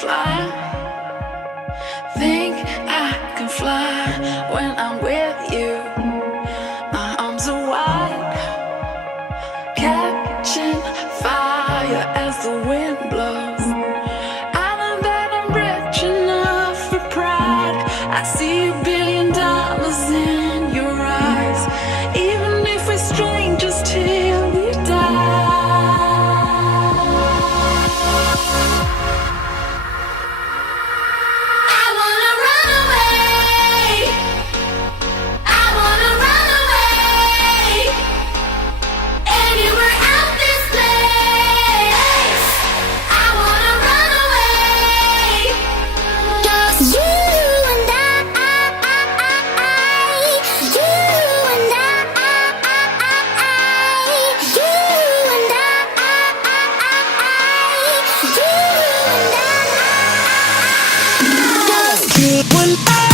fly. Think I can fly when I'm with you. My arms are wide, catching fire as the wind blows. I know that I'm rich enough for pride. I see $1 billion in your eyes, even if we're strangers till we die. One